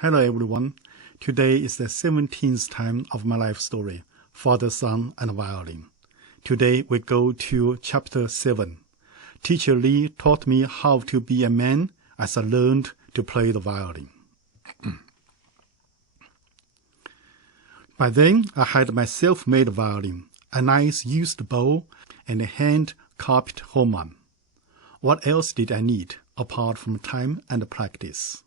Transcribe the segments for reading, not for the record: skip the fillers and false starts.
Hello everyone. Today is the 17th time of my life story, Father, Son, and Violin. Today we go to chapter 7. Teacher Lee taught me how to be a man as I learned to play the violin. By then, I had my self-made violin, a nice used bow, and a hand-carved Holman. What else did I need, apart from time and practice?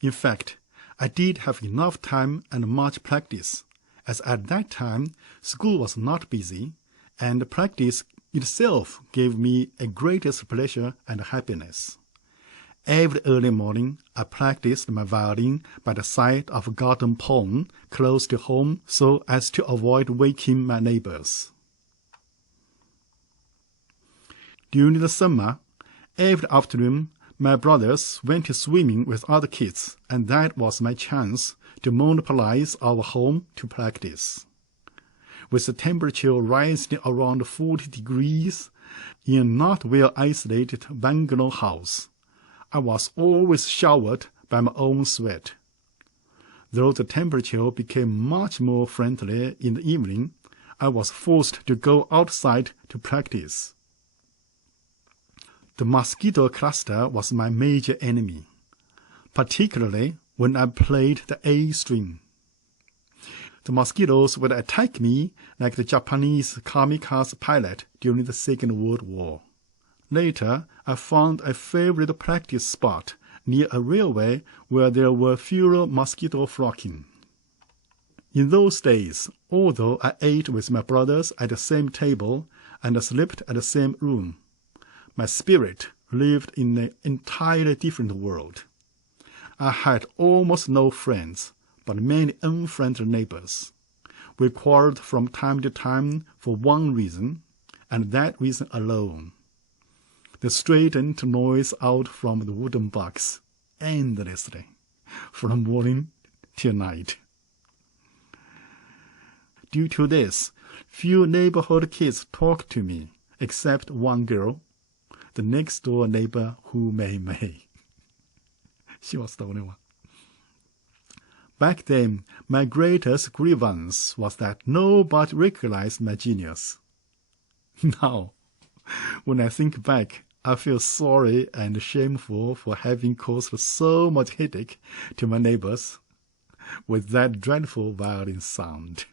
In fact, I did have enough time and much practice, as at that time, school was not busy, and practice itself gave me a greatest pleasure and happiness. Every early morning, I practiced my violin by the side of a garden pond close to home so as to avoid waking my neighbors. During the summer, every afternoon, my brothers went swimming with other kids, and that was my chance to monopolize our home to practice. With the temperature rising around 40 degrees in a not well-isolated bungalow house, I was always showered by my own sweat. Though the temperature became much more friendly in the evening, I was forced to go outside to practice. The mosquito cluster was my major enemy, particularly when I played the A string. The mosquitoes would attack me like the Japanese kamikaze pilot during the Second World War. Later, I found a favorite practice spot near a railway where there were fewer mosquitoes flocking. In those days, although I ate with my brothers at the same table and slept at the same room, my spirit lived in an entirely different world. I had almost no friends, but many unfriendly neighbors. We quarreled from time to time for one reason, and that reason alone. The strident noise out from the wooden box, endlessly, from morning till night. Due to this, few neighborhood kids talked to me, except one girl, the next-door neighbor who May. She was the only one. Back then, my greatest grievance was that nobody recognized my genius. Now, when I think back, I feel sorry and shameful for having caused so much headache to my neighbors with that dreadful violin sound.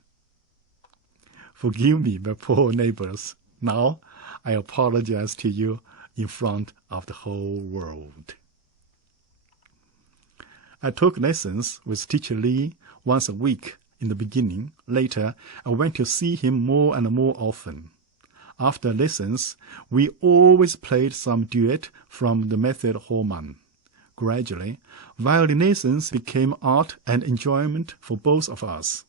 Forgive me, my poor neighbors. Now, I apologize to you in front of the whole world. I took lessons with Teacher Lee once a week in the beginning. Later, I went to see him more and more often. After lessons, we always played some duet from the method Holman. Gradually, violin lessons became art and enjoyment for both of us.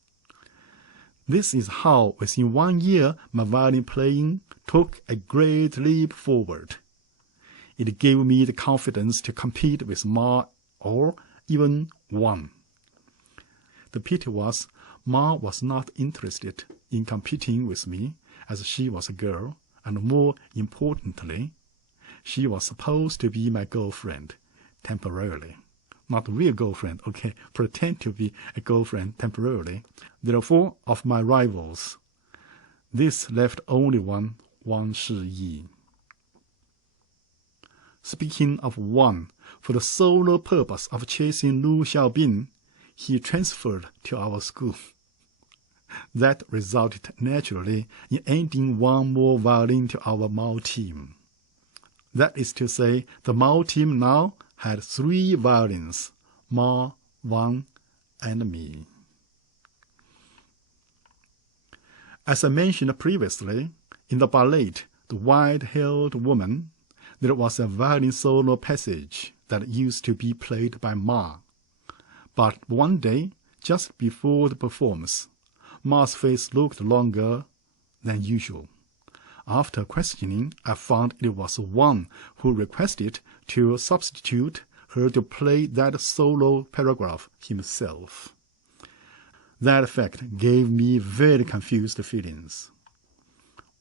This is how, within 1 year, my violin playing took a great leap forward. It gave me the confidence to compete with Ma or even won. The pity was, Ma was not interested in competing with me as she was a girl, and more importantly, she was supposed to be my girlfriend temporarily. Not a real girlfriend, okay, pretend to be a girlfriend temporarily. There are 4 of my rivals. This left only one, Wang Shiyi. Speaking of one, for the sole purpose of chasing Lu Xiaobin, he transferred to our school. That resulted naturally in adding one more violin to our Mao team. That is to say, the Mao team now had 3 violins, Ma, Wang, and me. As I mentioned previously, in the ballet, The White-Haired Woman, there was a violin solo passage that used to be played by Ma. But one day, just before the performance, Ma's face looked longer than usual. After questioning, I found it was Wang who requested to substitute her to play that solo paragraph himself. That fact gave me very confused feelings.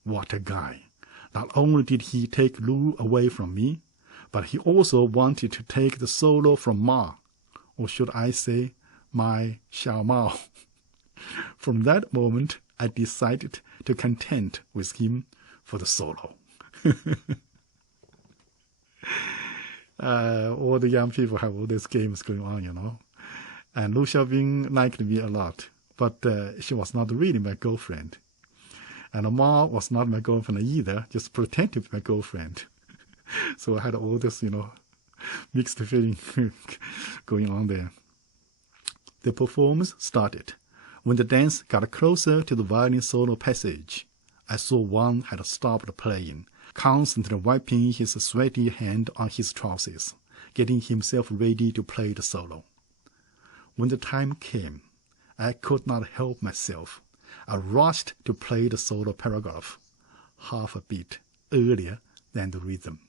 What a guy! Not only did he take Lu away from me, but he also wanted to take the solo from Ma. or should I say, my Xiao Mao. From that moment, I decided to content with him for the solo. All the young people have all these games going on, And Lu Xiaobing liked me a lot, but she was not really my girlfriend. And Ma was not my girlfriend either, just pretended to be my girlfriend. So I had all this, mixed feeling going on there. The performance started. When the dance got closer to the violin solo passage, I saw one had stopped playing, constantly wiping his sweaty hand on his trousers, getting himself ready to play the solo. When the time came, I could not help myself. I rushed to play the solo paragraph, half a beat earlier than the rhythm,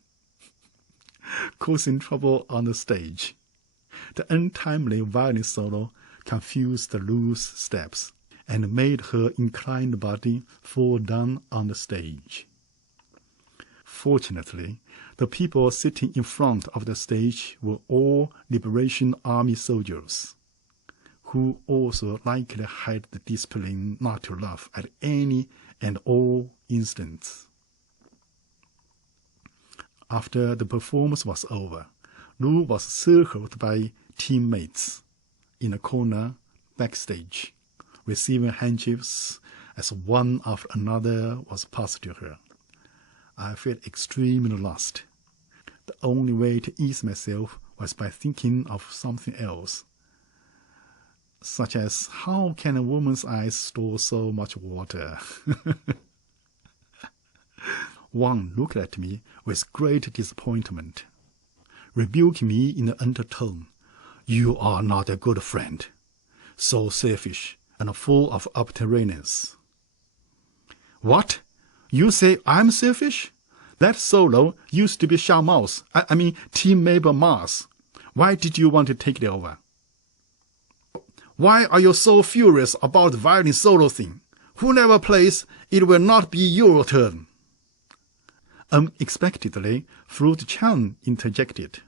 causing trouble on the stage. The untimely violin solo confused the loose steps and made her inclined body fall down on the stage. Fortunately, the people sitting in front of the stage were all Liberation Army soldiers, who also likely had the discipline not to laugh at any and all incidents. After the performance was over, Lu was circled by teammates in a corner backstage, receiving handshakes as one after another was passed to her. I felt extremely lost. The only way to ease myself was by thinking of something else, such as how can a woman's eyes store so much water? Wang looked at me with great disappointment, rebuking me in an undertone. You are not a good friend, so selfish and full of arbitrariness. What? You say I'm selfish? That solo used to be Xiao Mao's, Team Mabel Ma's. Why did you want to take it over? Why are you so furious about the violin solo thing? Whoever plays, it will not be your turn. Unexpectedly, Fruit Chan interjected,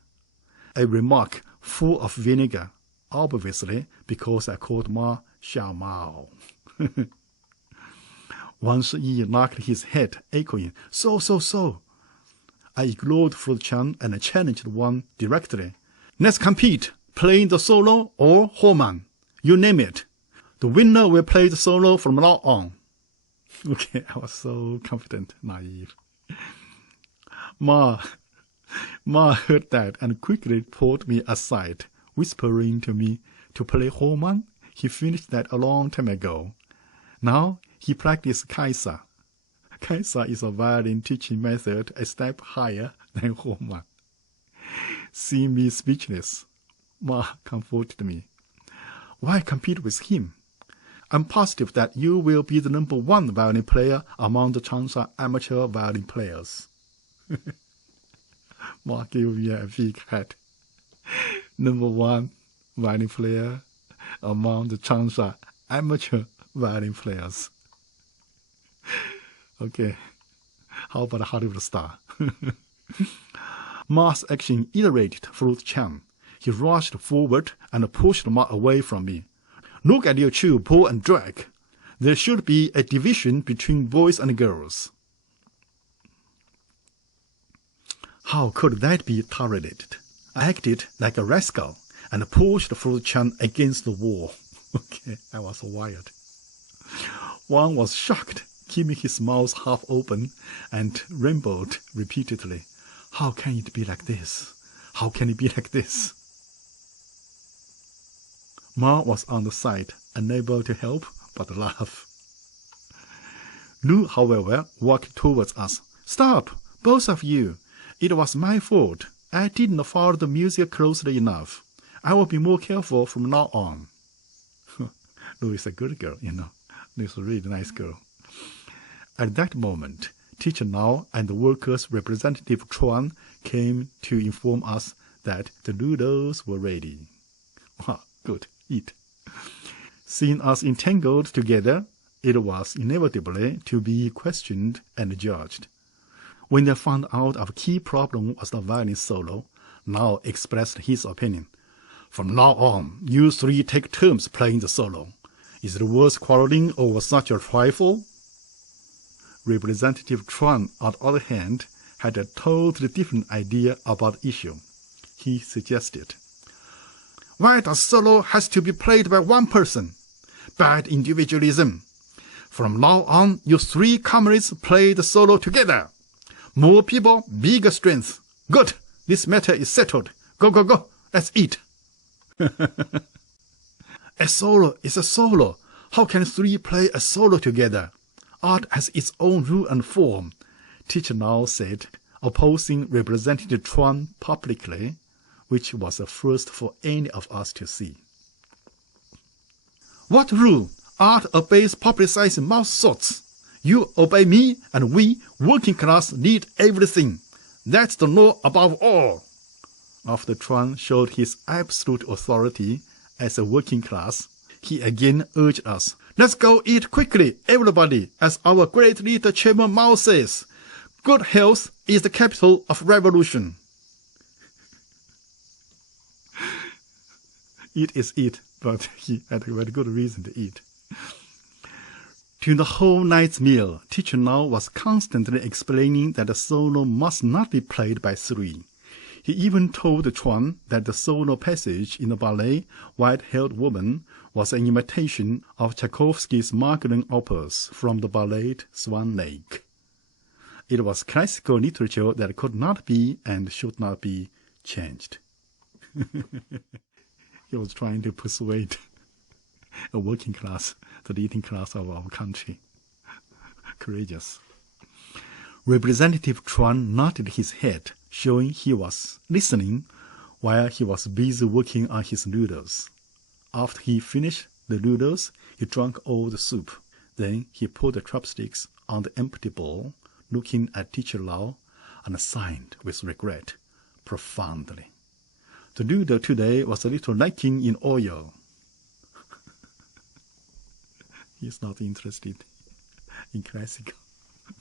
a remark full of vinegar, obviously because I called Ma Xiao Mao. Wang Shiyi knocked his head, echoing, So. I ignored Fruit Chan and challenged Wang directly. Let's compete, playing the solo or Homan. You name it. The winner will play the solo from now on. Okay, I was so confident, naive. Ma heard that and quickly pulled me aside, whispering to me to play Homan. He finished that a long time ago. Now he practiced Kaisa. Kaisa is a violin teaching method a step higher than Homan. Seeing me speechless, Ma comforted me. Why compete with him? I'm positive that you will be the #1 violin player among the Changsha amateur violin players. Ma gave me a big hat. #1 violin player among the Changsha amateur violin players. Okay, how about a Hollywood star? Ma's action irritated Fruit Chan. He rushed forward and pushed Ma away from me. Look at your two, pull and drag. There should be a division between boys and girls. How could that be tolerated? I acted like a rascal and pushed Fruit Chan against the wall. Okay, I was wired. Wang was shocked, keeping his mouth half open, and rambled repeatedly. How can it be like this? How can it be like this? Ma was on the side, unable to help but laugh. Lu, however, walked towards us. Stop, both of you. It was my fault. I didn't follow the music closely enough. I will be more careful from now on. Lu is a good girl, Lu is a really nice girl. At that moment, Teacher Nao and the workers' representative Chuan came to inform us that the noodles were ready. Good, eat. Seeing us entangled together, it was inevitably to be questioned and judged. When they found out our key problem was the violin solo, Nao expressed his opinion. From now on, you three take turns playing the solo. Is it worth quarreling over such a trifle? Representative Tran, on the other hand, had a totally different idea about the issue. He suggested, "Why does solo has to be played by one person? Bad individualism. From now on, you three comrades play the solo together. More people, bigger strength. Good, this matter is settled. Go, go, go, let's eat." A solo is a solo. How can three play a solo together? Art has its own rule and form, Teacher Lau said, opposing Representative Tran publicly, which was a first for any of us to see. "What rule? Art obeys publicizing mouth thoughts. You obey me, and we, working class, lead everything. That's the law above all." After Tran showed his absolute authority as a working class, he again urged us, "Let's go eat quickly, everybody, as our great leader Chairman Mao says. Good health is the capital of revolution." Eat is eat, but he had a very good reason to eat. During the whole night's meal, Teacher Lau was constantly explaining that the solo must not be played by three. He even told Chuan that the solo passage in the ballet White-Haired Woman was an imitation of Tchaikovsky's Magdalene opus from the ballet Swan Lake. It was classical literature that could not be and should not be changed. He was trying to persuade a working class, the leading class of our country. Courageous. Representative Chuan nodded his head, showing he was listening while he was busy working on his noodles. After he finished the noodles, he drank all the soup. Then he put the chopsticks on the empty bowl, looking at Teacher Lau, and sighed with regret, profoundly. The noodle today was a little lacking in oil. He's not interested in classical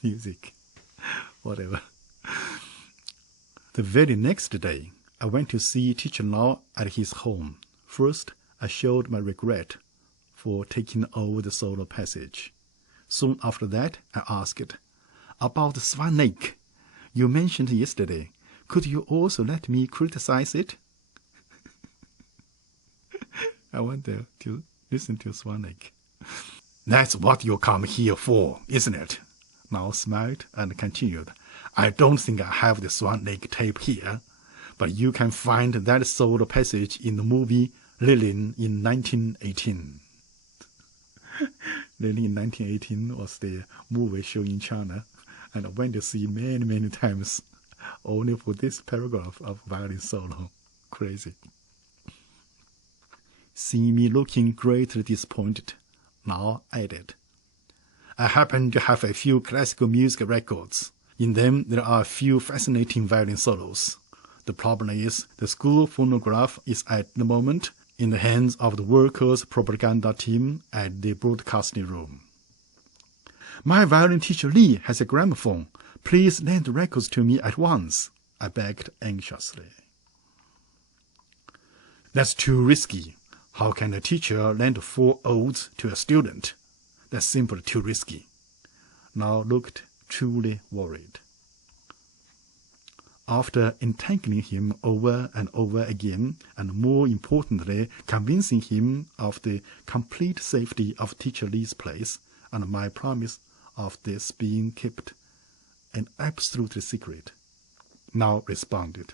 music, whatever. The very next day, I went to see Teacher Lau at his home. First, I showed my regret for taking over the solo passage. Soon after that, I asked, "About Swan Lake, you mentioned yesterday. Could you also let me criticize it?" I went there to listen to Swan Lake. "That's what you come here for, isn't it?" Lau smiled and continued, "I don't think I have the Swan Lake tape here, but you can find that solo passage in the movie Lilin in 1918. Lilin in 1918 was the movie shown in China, and I went to see many, many times, only for this paragraph of violin solo. Crazy. Seeing me looking greatly disappointed, Lau added, "I happen to have a few classical music records. In them, there are a few fascinating violin solos. The problem is the school phonograph is at the moment in the hands of the workers' propaganda team at the broadcasting room. My violin teacher Lee has a gramophone. Please lend the records to me at once," I begged anxiously. "That's too risky. How can a teacher lend 4 odes to a student? That's simply too risky." Lau looked truly worried. After entangling him over and over again, and more importantly, convincing him of the complete safety of Teacher Lee's place and my promise of this being kept an absolute secret, Lau responded,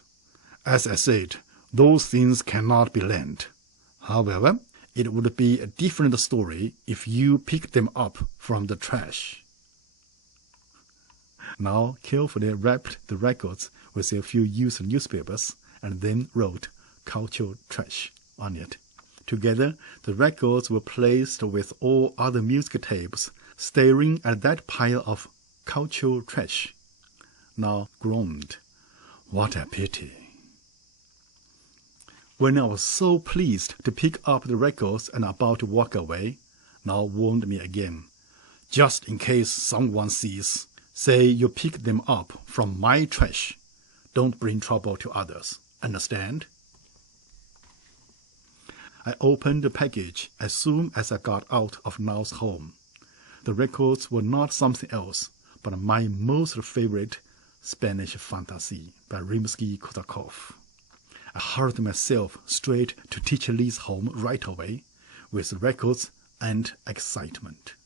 "As I said, those things cannot be lent. However, it would be a different story if you picked them up from the trash." Lau carefully wrapped the records with a few used newspapers and then wrote "cultural trash" on it. Together, the records were placed with all other music tapes, staring at that pile of cultural trash. Lau groaned, "What a pity." When I was so pleased to pick up the records and about to walk away, Lau warned me again, "Just in case someone sees, say you picked them up from my trash. Don't bring trouble to others. Understand?" I opened the package as soon as I got out of Now's home. The records were not something else, but my most favorite Spanish fantasy by Rimsky-Korsakov. I hurried myself straight to Teacher Lee's home right away, with records and excitement.